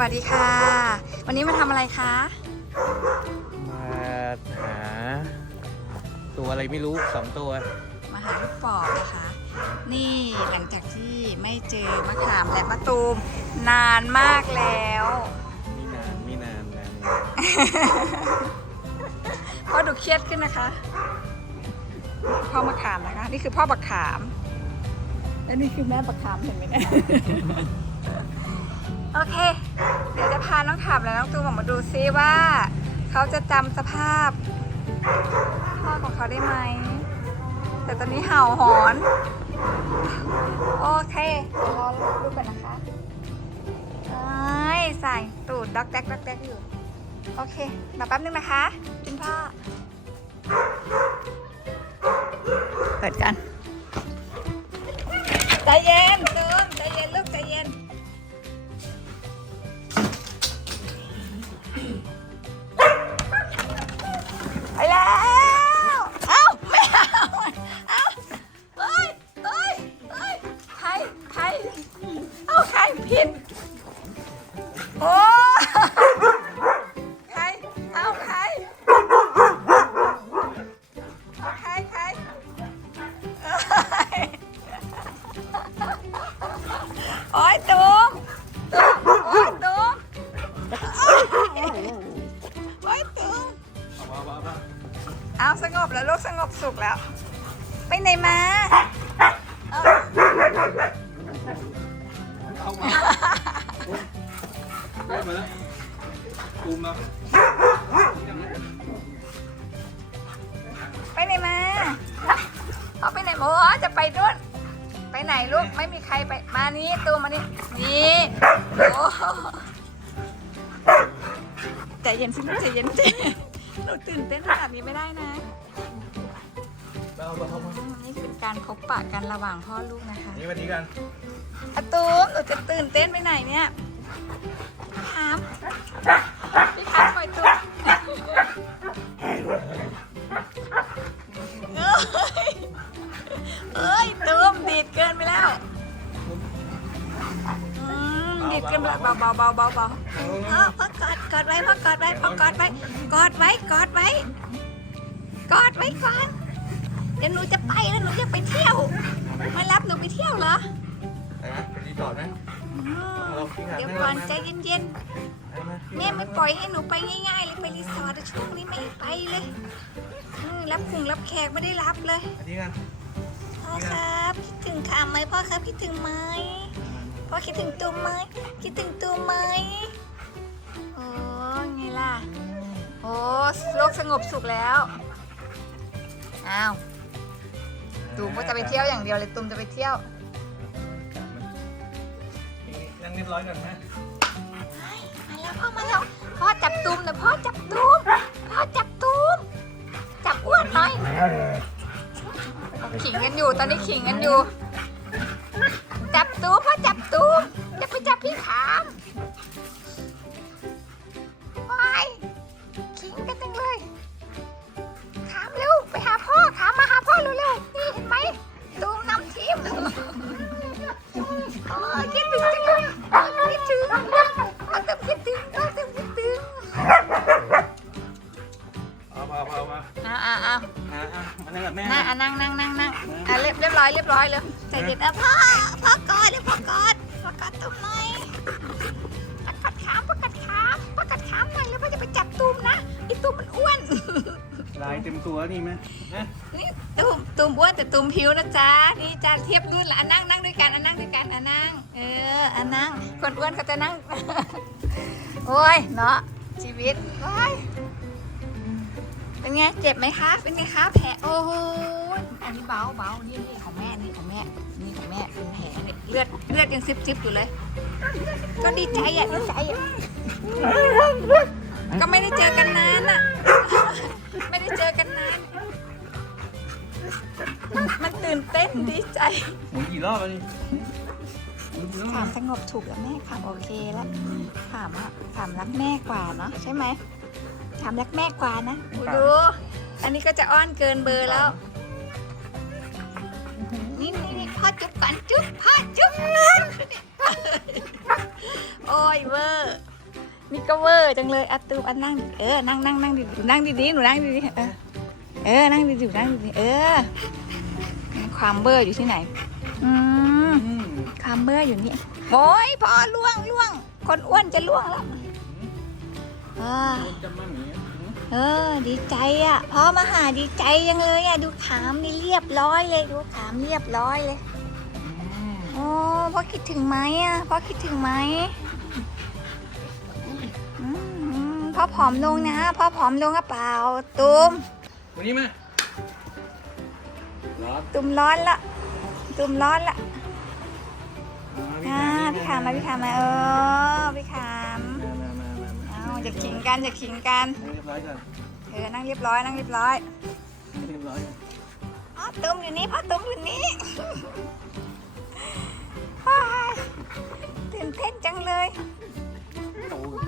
วัสดีค่ะ วันนี้มาทำอะไรคะ มาหา ตัวอะไรไม่รู้สองตัว มาหาลูกปอบนะคะ นี่หลังจากที่ไม่เจอมะขามและมะตูมนานมากแล้วไม่นานไม่นานนานพ่อดูเครียดขึ้นนะคะ พ่อมะขามนะคะ นี่คือพ่อบักขามและนี่คือแม่บักขามเห็นไหมเนี่ย โอเคเดี๋ยวจะ พาน้องขามและน้องตูมออกมาดูซิว่า เขาจะจำสภาพพ่อของเขาได้ไหม แต่ตอนนี้เห่าหอน โอเคเดี๋ยวรอลูกกันนะคะเอ้ยใส่ตูดด็อกแดกด็อกแดกอยู่ โอเครอแป๊บนึงนะคะคุณพ่อ เปิดกัน ใจเย็น โอ้ใครเอาใครเอาใครใครเอ้ยโอ้ยตูมตูมโอ้ยตูมโอ้ยตูมว้าวว้าวว้าวเอาสงบแล้วลูกสงบสุขแล้ว ไปไหนมาเอาเข้ามา ได้มาแล้วตูมแล้วไปไหนมาเอาไปไหนหมอจะไปด้วยไปไหนลูกไม่มีใครไปมานี่ตูมมานี่นี่โอ้ใจเย็นสิลูกใจเย็นใจเย็นหนูตื่นเต้นขนาดนี้ไม่ได้นะเราเราเข้ามาอืมนี่เป็นการพบปะกันระหว่างพ่อลูกนะคะนี่วันนี้กันอะตูมหนูจะตื่นเต้นไปไหนเนี่ย ถามพี่ครับปล่อยตัวเอ้ยเอ้ยตูมดีดเกินไปแล้วอืมดีดเกินไปแล้วเบาเบาเบาเบาเบาเออพ่อกอดกอดไว้พ่อกอดไว้พ่อกอดไว้กอดไว้กอดไว้กอดไว้ก่อนเดี๋ยวหนูจะไปแล้วหนูจะไปเที่ยวมารับหนูไปเที่ยวเหรอ ไปไหมไปรีสอร์ทไหม เราคิดหาเดี๋ยวแม่ก่อนไหมใจเย็นไปไหมๆแม่ไม่ปล่อยให้หนูไปง่ายๆเลยไปรีสอร์ทอะช่วงนี้ไม่ให้ไปเลยอืมรับคุงรับแขกไม่ได้รับเลยวันนี้กันพ่อครับคิดถึงขามไหมพ่อครับคิดถึงไหมพ่อคิดถึงตูมไหมคิดถึงตูมไหมโอ้ไงล่ะโอ้โลกสงบสุขแล้วอ้าวตูมก็จะไปเที่ยวอย่างเดียวเลยตูมจะไปเที่ยว นั่งเรียบร้อยกันไหมมาแล้วพ่อมาแล้วพ่อจับตูมหน่อยพ่อจับตูมพ่อจับตูมจับอ้วนหน่อยขิงกันอยู่ตอนนี้ขิงกันอยู่ จับตูมพ่อจับตูมอย่าไปจับพี่ขา เอาเอาเอาเอาอ่าอ่าอ่าอะอะมานั่งกับแม่นั่งอะนั่งนั่งนั่งนั่งอะเรียบเรียบร้อยเรียบร้อยเลยใจเย็นอะพ่อพ่อกอดเลยพ่อกอดพ่อกอดตุ้มหน่อยพ่อกอดขามพ่อกอดขามพ่อกอดขามหน่อยแล้วพ่อจะไปจับตุ้มนะไอ้ตุ้มมันอ้วนลายเต็มตัวนี่ไหมนะนี่ตุ้มตุ้มอ้วนแต่ตุ้มผิวนะจ๊ะนี่จ้าเทียบรุ่นละอะนั่งนั่งด้วยกันอะนั่งด้วยกันอะนั่ง เอออะนั่งคนอ้วนเขาจะนั่งโอ้ยเนาะชีวิตโอ้ย เป็นไง เจ็บไหมคะ เป็นไงคะ แผล โอ้โห อันนี้เบาเบานี่นี่ของแม่ นี่ของแม่ นี่ของแม่ เป็นแผลเนี่ยเลือด เลือดยังซิบซิบอยู่เลย ก็ดีใจอะดีใจอะ ก็ไม่ได้เจอกันนานอะ ไม่ได้เจอกันนาน มันตื่นเต้นดีใจ หมุนกี่รอบแล้วนี่หมุนกี่รอบถามสงบถูกแล้วแม่ถามโอเคแล้วถามอะถามรักแม่กว่าเนาะใช่ไหม ถามรักแม่กว่านะอุ๊ยดูอันนี้ก็จะอ้อนเกินเบอร์แล้ว นี่นี่นี่พ่อจุ๊บก่อนจุ๊บพ่อจุ๊บโอ้ยเวอร์นี่ก็เวอร์จังเลยอะตูมอันนั่งเออนั่งนั่งนั่งดีๆหนูนั่งดีๆหนูนั่งดีๆเออเออนั่งดีๆนั่งดีๆเออ ความเบอร์อยู่ที่ไหน อืมอืมความเบอร์อยู่นี่โอ้ยพอล่วงล่วง คนอ้วนจะล่วงแล้ว อ่าจะมาหมีอะเออ ดีใจอะพ่อมาหาดีใจยังเลยอะ ดูขามนี่เรียบร้อยเลย ดูขามเรียบร้อยเลยอืมโอ้พ่อคิดถึงไหมอะพ่อคิดถึงไหมอืมพ่อผอมลงนะพ่อผอมลงกระเปล่าตูมวันนี้มาร้อนตูมร้อนละตูมร้อนละอ่าอ่าพี่ขามมาพี่ขามมาเออ กันจะขิงกันให้เรียบร้อยก่อนเออนั่งเรียบร้อยนั่งเรียบร้อยให้เรียบร้อยก่อนพ่อตุ้มอยู่นี่พ่อตุ้มอยู่นี่ว้ายตื่นเต้นจังเลยโอ้ย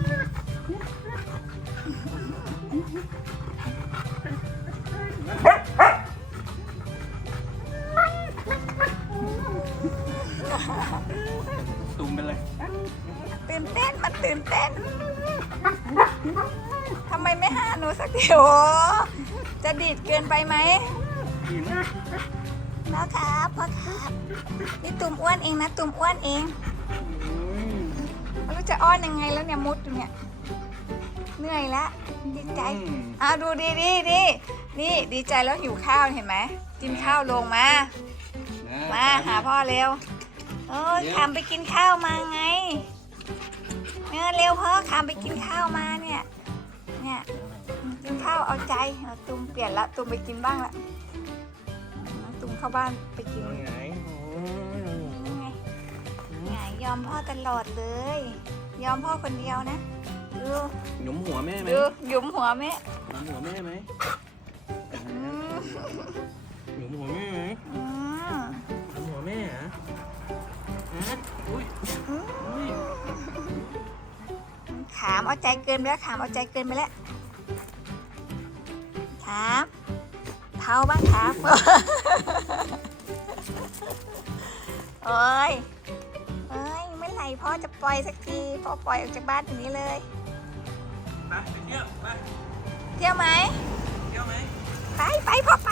ตุ่ สักทีโอจะดีดเกินไปไหมกินพ่อครับพ่อครับนี่ตุ่มอ้วนเองนะ ตุ่มอ้วนเองไม่รู้จะอ้อนยังไงแล้วเนี่ยมุดอยู่เนี่ยเหนื่อยละดีใจอะดูดีดีดีนี่ดีใจแล้วหิวข้าวเห็นไหมกินข้าวลงมามาหาพ่อเร็วโอ้ยขามไปกินข้าวมาไงเออเร็วพ่อขามไปกินข้าวมาเนี่ยเนี่ยกิน ข้าวเอาใจเอาตุมเปลี่ยนละตุมไปกินบ้างละเอาตุมเข้าบ้านไปกินยังไงโอ้ยไงไงยอมพ่อตลอดเลย ยอมพ่อคนเดียวนะ ดู หยุมหัวแม่ไหมดูหยุมหัวแม่หยุมหัวแม่ไหมอืมหยุมหัวแม่ไหมอืมหยุมหัวแม่เหรอฮะอุ้ยอืมอุ้ยขามเอาใจเกินไปแล้วขามเอาใจเกินไปแล้ว ขามเท้าบ้างขามโอ้ยเอ้ยเมื่อไหร่พ่อจะปล่อยสักทีพ่อปล่อยออกจากบ้านอย่างนี้เลยไปไปเที่ยวไปเที่ยวไหมเที่ยวไหมไปไปพ่อไป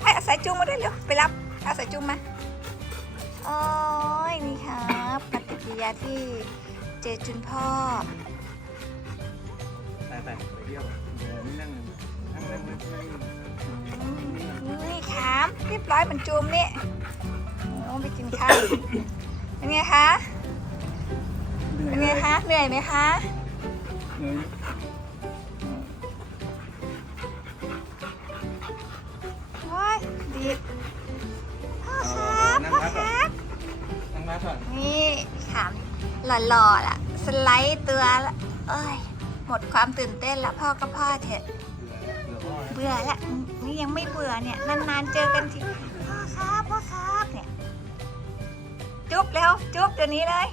ไปเอาสายจูงมาด้วยเร็วไปรับเอาสายจูงมาโอ้ยนี่ครับปฏิกิริยาที่เจอจุนพ่อไปไปไปเที่ยวเดี๋ยวนี่นั่ง นั่งนั่งนั่งนั่งนี่ขามเรียบร้อยเหมือนจูมนี่โอ้ไปกินข้าวเป็นไงคะเป็นไงคะเหนื่อยไหมคะเหนื่อยโอ้ยดีดพ่อครับพ่อครับนั่งพักก่อนนี่ขามหล่อๆล่ะ สไลด์ตัวละเอ้ย หมดความตื่นเต้นละพ่อก็พ่อเถอะเบื่อเบื่อพ่อนะเบื่อละนี่ยังไม่เบื่อเนี่ย นานๆเจอกันทีพ่อครับพ่อครับเนี่ย จุ๊บเร็วจุ๊บเดี๋ยวนี้เลย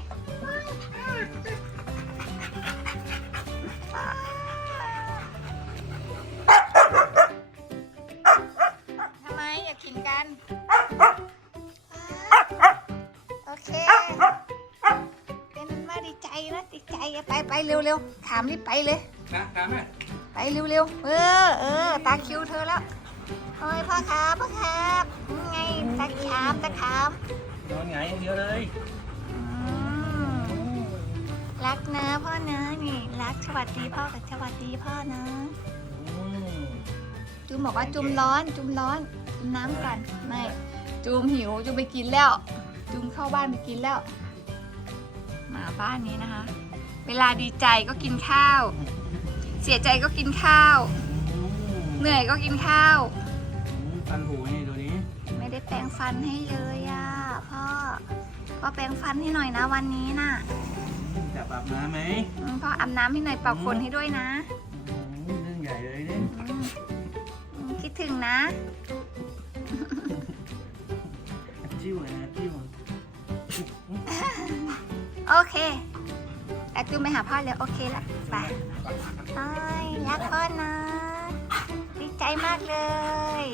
ทำไมอย่าขิงกัน ไปไปเร็วเร็วๆถามรีบไปเลย นะตามไหมไปเร็วๆเออเออตาคิวเธอแล้วโอ้ยพ่อครับพ่อครับนี่ไงตาขามตาขามนอนไงอย่างเดียวเลย อืมรักนะพ่อนะนี่รักสวัสดีพ่อกับสวัสดีพ่อนะ อืมจุมบอกว่าจุมร้อน จุมร้อนกินน้ำก่อนไม่จุมหิวจุมไปกินแล้ว จุมเข้าบ้านไปกินแล้วมาบ้านนี้นะคะ เวลาดีใจก็กินข้าว เสียใจก็กินข้าว เหนื่อยก็กินข้าว ฟันผูไงตัวนี้ไม่ได้แปรงฟันให้เลยอะพ่อพ่อแปรงฟันให้หน่อยนะวันนี้น่ะจับอาบน้ำไหมอืมพ่ออาบน้ำให้หน่อยเป่าขนให้ด้วยนะอืมเรื่องใหญ่เลยเนี่ยอืมอืมคิดถึงนะ จิ้วเลยนะจิ้ว โอเคแอดจูไปหาพ่อเลยโอเคแล้วไปไปรักพ่อนะดีใจมากเลย